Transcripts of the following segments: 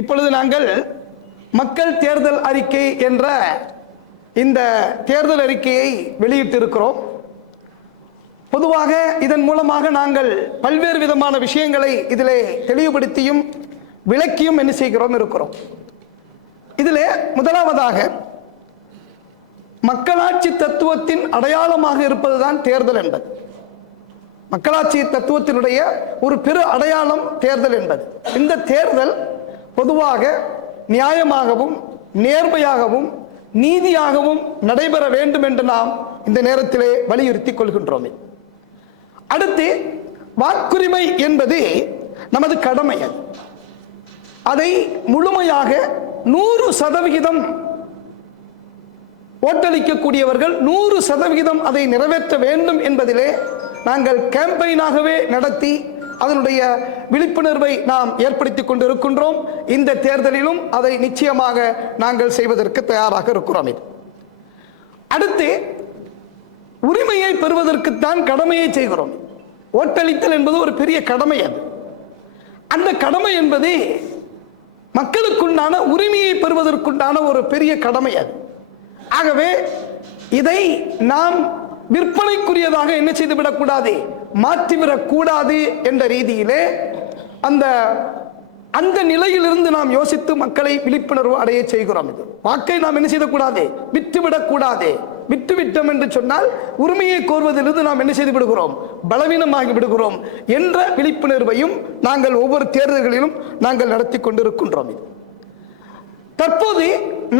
இப்பொழுது நாங்கள் மக்கள் தேர்தல் அறிக்கை என்ற இந்த தேர்தல் அறிக்கையை வெளியிட்டிருக்கிறோம். பொதுவாக இதன் மூலமாக நாங்கள் பல்வேறு விதமான விஷயங்களை இதிலே தெளிவுபடுத்தியும் விளக்கியும் என்ன செய்கிறோம் இருக்கிறோம். இதிலே முதலாவதாக மக்களாட்சி தத்துவத்தின் அடையாளமாக இருப்பதுதான் தேர்தல் என்பது. மக்களாட்சி தத்துவத்தினுடைய ஒரு பெரு அடையாளம் தேர்தல் என்பது. இந்த தேர்தல் பொதுவாக நியாயமாகவும் நேர்மையாகவும் நீதியாகவும் நடைபெற வேண்டும் என்று நாம் இந்த நேரத்திலே வலியுறுத்திக் கொள்கின்றோம். அடுத்து வாக்குரிமை என்பது நமது கடமை. அதை முழுமையாக 100% ஓட்டளிக்கக்கூடியவர்கள் 100% அதை நிறைவேற்ற வேண்டும் என்பதிலே நாங்கள் கேம்பெயினாகவே நடத்தி அதனுடைய விழிப்புணர்வை நாம் ஏற்படுத்திக் கொண்டிருக்கின்றோம். இந்த தேர்தலிலும் அதை நிச்சயமாக நாங்கள் செய்வதற்கு தயாராக இருக்கிறோம். அடுத்து உரிமையை பெறுவதற்குத்தான் கடமையை செய்கிறோம். ஓட்டளித்தல் என்பது ஒரு பெரிய கடமை. அந்த கடமை என்பது மக்களுக்குண்டான உரிமையை பெறுவதற்குண்டான ஒரு பெரிய கடமை. ஆகவே இதை நாம் விற்பனைக்குரியதாக என்ன செய்துவிடக்கூடாது, மாற்றிவிடக்கூடாது என்ற ரீதியிலே அந்த நிலையிலிருந்து நாம் யோசித்து மக்களை விழிப்புணர்வு அடைய செய்கிறோம். இது வாக்கை நாம் என்ன செய்யக்கூடாது, விட்டுவிடக்கூடாது. விட்டுவிட்டோம் என்று சொன்னால் உரிமையை கோருவதிலிருந்து நாம் என்ன செய்து விடுகிறோம், பலவீனமாகி விடுகிறோம் என்ற விழிப்புணர்வையும் நாங்கள் ஒவ்வொரு தேர்தல்களிலும் நாங்கள் நடத்தி கொண்டிருக்கின்றோம். தற்போது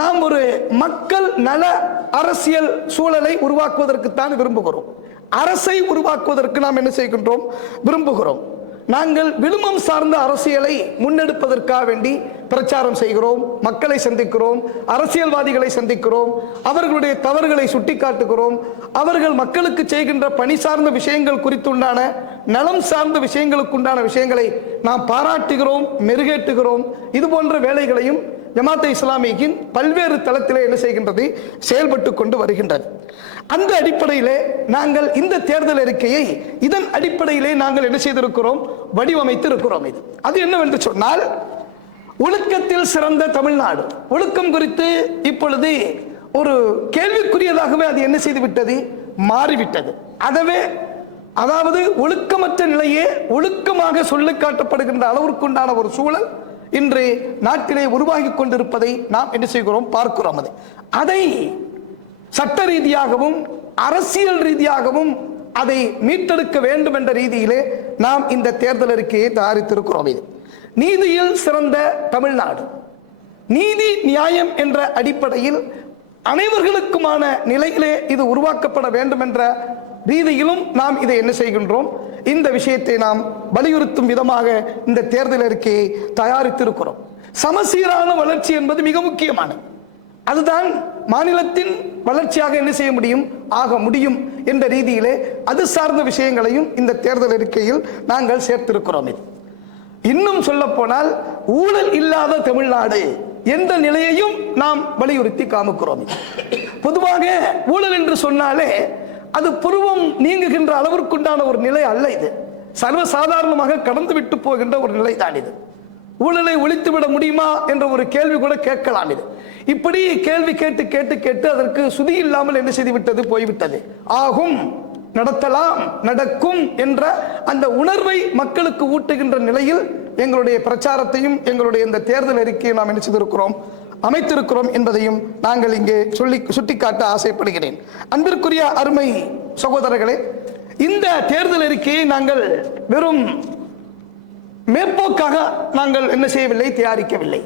நாம் ஒரு மக்கள் நல அரசியல் சூழலை உருவாக்குவதற்குத்தான் விரும்புகிறோம். அரசை உருவாக்குவதற்கு நாம் என்ன செய்கின்றோம், விரும்புகிறோம். நாங்கள் விழுமம் சார்ந்த அரசியலை முன்னெடுப்பதற்காக வேண்டி பிரச்சாரம் செய்கிறோம், மக்களை சந்திக்கிறோம், அரசியல்வாதிகளை சந்திக்கிறோம், அவர்களுடைய தவறுகளை சுட்டிக்காட்டுகிறோம், அவர்கள் மக்களுக்கு செய்கின்ற பணி சார்ந்த விஷயங்கள் குறித்துண்டான நலம் சார்ந்த விஷயங்களுக்குண்டான விஷயங்களை நாம் பாராட்டுகிறோம், மெருகேற்றுகிறோம். இது போன்ற வேலைகளையும் ஜமாத் இஸ்லாமியின் பல்வேறு தளத்திலே என்ன செய்கின்றது, செயல்பட்டு கொண்டு வருகின்றது. அந்த அடிப்படையிலே நாங்கள் இந்த தேர்தல் அறிக்கையை இதன் அடிப்படையிலே நாங்கள் என்ன செய்திருக்கிறோம், வடிவமைத்து இருக்கிறோம். இது அது என்னவென்று சொன்னால், ஒழுக்கத்தில் சிறந்த தமிழ்நாடு. ஒழுக்கம் குறித்து இப்பொழுது ஒரு கேள்விக்குரியதாகவே அது என்ன செய்து விட்டது, மாறிவிட்டது. அதாவது ஒழுக்கமற்ற நிலையே ஒழுக்கமாக சொல்லி காட்டப்படுகின்ற அளவிற்குண்டான ஒரு சூழல் இன்று நாட்டிலே உருவாகி கொண்டிருப்பதை நாம் என்ன செய்கிறோம், பார்க்கிறோம். அதை சட்ட ரீதியாகவும் அரசியல் ரீதியாகவும் அதை மீட்டெடுக்க வேண்டும் என்ற ரீதியிலே நாம் இந்த தேர்தல் அறிக்கையை தயாரித்திருக்கிறோம். இது நீதியில் சிறந்த தமிழ்நாடு, நீதி நியாயம் என்ற அடிப்படையில் அனைவர்களுக்குமான நிலையிலே இது உருவாக்கப்பட வேண்டும் என்ற ரீதியிலும் நாம் இதை என்ன செய்கின்றோம், இந்த விஷயத்தை நாம் வலியுறுத்தும் விதமாக இந்த தேர்தல் அறிக்கையை தயாரித்திருக்கிறோம். சமசீரான வளர்ச்சி என்பது மிக முக்கியமானது. அதுதான் மாநிலத்தின் வளர்ச்சியாக என்ன செய்ய முடியும், ஆக முடியும் என்ற ரீதியிலே அது சார்ந்த விஷயங்களையும் இந்த தேர்தல் அறிக்கையில் நாங்கள் சேர்த்திருக்கிறோம். இன்னும் சொல்ல போனால் ஊழல் இல்லாத தமிழ்நாடு என்ற நிலையையும் நாம் வலியுறுத்தி காமிக்கிறோம். பொதுவாக ஊழல் என்று சொன்னாலே அது புருவம் நீங்குகின்ற அளவிற்குண்டான ஒரு நிலை அல்ல. இது சர்வசாதாரணமாக கடந்து விட்டு போகின்ற ஒரு நிலை தான். இது ஊழலை ஒழித்துவிட முடியுமா என்ற ஒரு கேள்வி கூட கேட்கலாம். இது இப்படி கேள்வி கேட்டு கேட்டு கேட்டு அதற்கு சுதி இல்லாமல் என்ன செய்து விட்டது, போய்விட்டது. ஆகும், நடத்தலாம், நடக்கும் என்ற அந்த உணர்வை மக்களுக்கு ஊட்டுகின்ற நிலையில் எங்களுடைய பிரச்சாரத்தையும் எங்களுடைய இந்த தேர்தல் அறிக்கையை நாம் என்ன செய்திருக்கிறோம், அமைத்திருக்கிறோம் என்பதையும் நாங்கள் இங்கே சுட்டிக்காட்ட ஆசைப்படுகிறேன். அன்பிற்குரிய அருமை சகோதரர்களே, இந்த தேர்தல் அறிக்கையை நாங்கள் வெறும் மேற்போக்காக நாங்கள் என்ன செய்யவில்லை, தயாரிக்கவில்லை.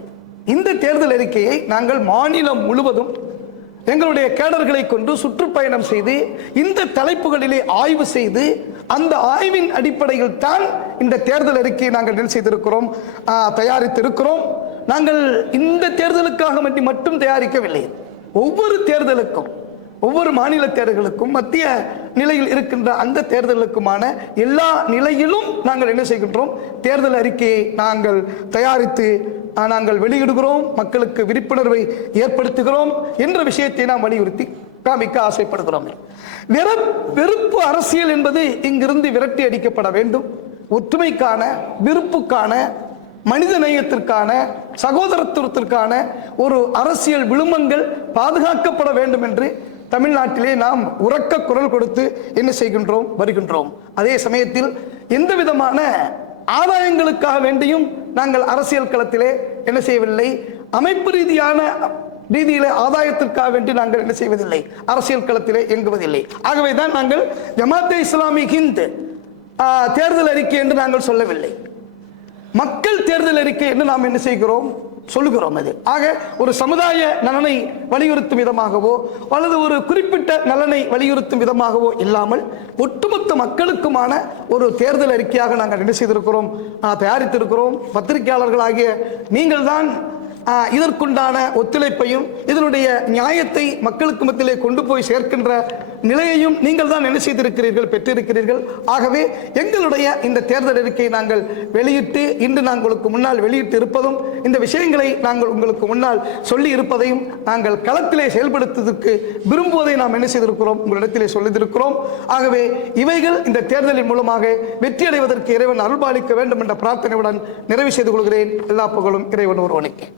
இந்த தேர்தல் அறிக்கையை நாங்கள் மாநிலம் முழுவதும் எங்களுடைய கேடர்களை கொண்டு சுற்றுப்பயணம் செய்து இந்த தலைப்புகளிலே ஆய்வு செய்து அந்த ஆய்வின் அடிப்படையில் தான் இந்த தேர்தல் அறிக்கையை நாங்கள் என்ன செய்திருக்கிறோம், தயாரித்திருக்கிறோம். நாங்கள் இந்த தேர்தலுக்காக மட்டும் தயாரிக்கவில்லை. ஒவ்வொரு தேர்தலுக்கும், ஒவ்வொரு மாநில தேர்தலுக்கும், மத்திய நிலையில் இருக்கின்ற அந்த தேர்தலுக்குமான எல்லா நிலையிலும் நாங்கள் என்ன செய்கின்றோம், தேர்தல் அறிக்கையை நாங்கள் தயாரித்து நாங்கள் வெளியிடுகிறோம், மக்களுக்கு விழிப்புணர்வை ஏற்படுத்துகிறோம் என்ற விஷயத்தை நாம் வலியுறுத்தி காமிக்க ஆசைப்படுகிறோம். வெறுப்பு அரசியல் என்பது இங்கிருந்து விரட்டி அடிக்கப்பட வேண்டும். ஒற்றுமைக்கான, விருப்புக்கான, மனித நேயத்திற்கான, சகோதரத்துவத்திற்கான ஒரு அரசியல் விழுமங்கள் பாதுகாக்கப்பட வேண்டும் என்று தமிழ்நாட்டிலே நாம் உரக்க குரல் கொடுத்து என்ன செய்கின்றோம், வருகின்றோம். அதே சமயத்தில் எந்த விதமான ஆதாயங்களுக்காக வேண்டியும் நாங்கள் அரசியல் களத்திலே என்ன செய்யவில்லை, அமைப்பு ரீதியிலே ஆதாயத்திற்காக வேண்டி நாங்கள் என்ன செய்வதில்லை, அரசியல் களத்திலே இயங்குவதில்லை. ஆகவேதான் நாங்கள் ஜமாத்தே இஸ்லாமி ஹிந்த் தேர்தல் அறிக்கை என்று நாங்கள் சொல்லவில்லை, மக்கள் தேர்தல் அறிக்கை என்று நாம் என்ன செய்கிறோம், சொல்லுகிறோம். அது ஆக ஒரு சமுதாய நலனை வலியுறுத்தும் விதமாகவோ அல்லது ஒரு குறிப்பிட்ட நலனை வலியுறுத்தும் விதமாகவோ இல்லாமல் ஒட்டுமொத்த மக்களுக்குமான ஒரு தேர்தல் அறிக்கையாக நாங்கள் என்ன செய்திருக்கிறோம், தயாரித்திருக்கிறோம். பத்திரிகையாளர்களாகிய நீங்கள் தான் இதற்குண்டான ஒத்துழைப்பையும் இதனுடைய நியாயத்தை மக்களுக்கு மத்தியிலே கொண்டு போய் சேர்க்கின்ற நிலையையும் நீங்கள் தான் என்ன செய்திருக்கிறீர்கள், பெற்றிருக்கிறீர்கள். ஆகவே எங்களுடைய இந்த தேர்தல் அறிக்கையை நாங்கள் வெளியிட்டு இன்று நாங்கள் உங்களுக்கு முன்னால் வெளியிட்டு இருப்பதும், இந்த விஷயங்களை நாங்கள் உங்களுக்கு முன்னால் சொல்லி இருப்பதையும் நாங்கள் களத்திலே செயல்படுத்துவதற்கு விரும்புவதை நாம் என்ன செய்திருக்கிறோம், உங்களிடத்திலே சொல்லியிருக்கிறோம். ஆகவே இவைகள் இந்த தேர்தலின் மூலமாக வெற்றியடைவதற்கு இறைவன் அருள்பாலிக்க வேண்டும் என்ற பிரார்த்தனையுடன் நிறைவு செய்து கொள்கிறேன். எல்லா புகழும் இறைவன் ஒருவனுக்கே.